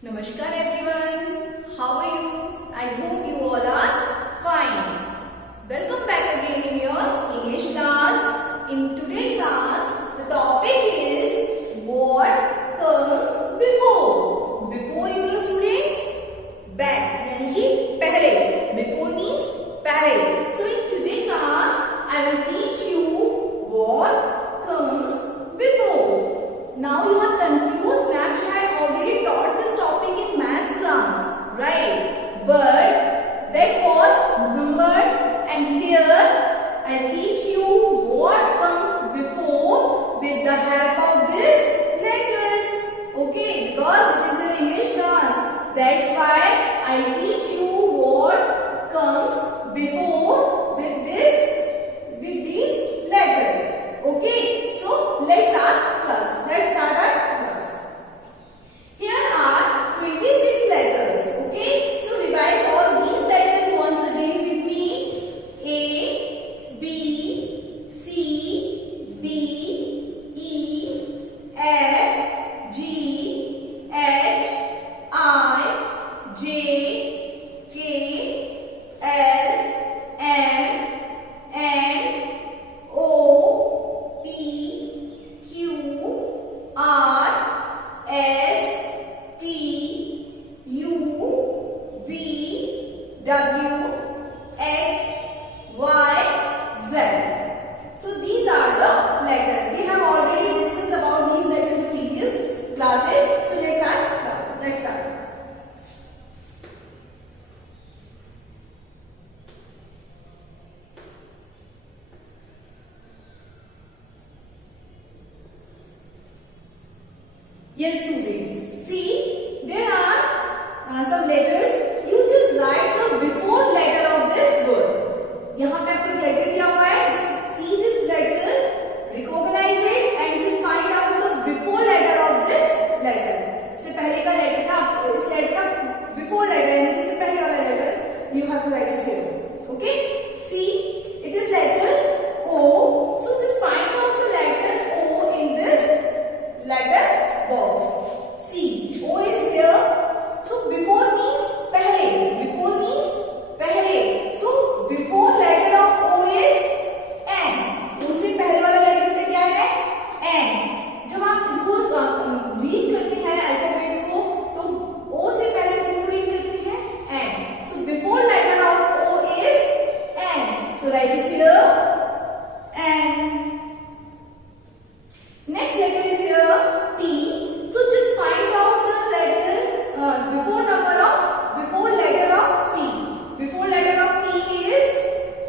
Namaskar everyone. How are you? I hope you all are fine. Welcome back again in your English class. In today's class, the topic is what comes before. Before you know students, back यानी कि पहले. Before means पहले. So in today's class, I will teach you what comes before. Now you are confused, ma'am. You had already taught this topic in math class, right? But that was numbers, and here I'll teach you what comes before with the help of these letters. Okay? Because it is an English class. That's why I'll teach you what comes before with these letters. Okay? So let's start class. Let's start our class. Here are 26 letters. Okay? So revise all these letters once again with me. A, B, C, D, E, F, G, H, I, J, K, L, M, N, O, P, Q, R, S, T, U, V, W, X, Y, Z. So these are the letters. We have already discussed about these letters in the previous classes. So let's start. Yes, students. See, there are some letters. You just write the before letter of this word. यहाँ पे आपको letter दिया हुआ है. Just see this letter, recognize it, and just find out the before letter of this letter. इससे पहले का letter था. इस letter का before letter यानी कि इससे पहले वाला letter. You have to write it here. Okay? See, it is letter O. So just find out the letter O in this letter box. See, O is here. So before means पहले. Before means पहले. So before letter of O is N. O से पहले वाला letter क्या है? N. जब आप इनको read करते हैं alphabets को, तो O से पहले हम किसको read करते हैं? N. So before letter of O is N. So write it here. N. Next letter is here T. So just find out the letter before letter of T. Before letter of T is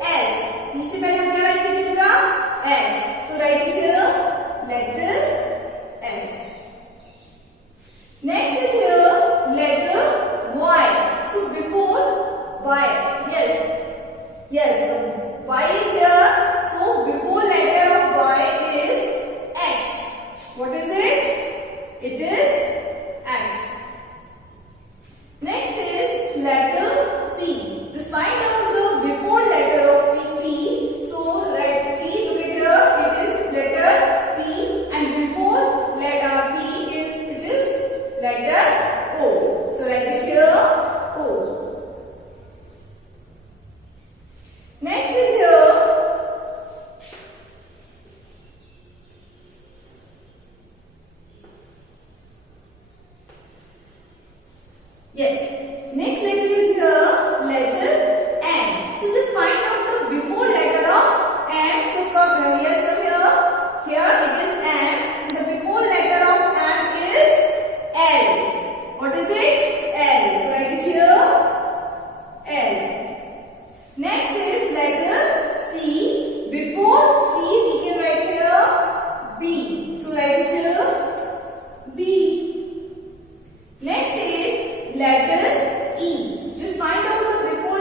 S. T से पहले हम क्या write करेंगे? S. So write it here. Letter S. Next is here letter Y. So before Y. Yes. Y is here. So before letter of Y is X. What is it? It is X. Next is letter P. Just find out the before letter of P. So right, see, look at here. It is letter P, and before letter P it is letter O. So write it here O. Next is here yes. Next letter is here letter N. So just find out the before letter of N. So come here. Here it is N. And the before letter of N is L. What is it? L. So write it here L. Next is letter C. Before C we can write here B. So write it here B. Next is letter E. Just find out the before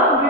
the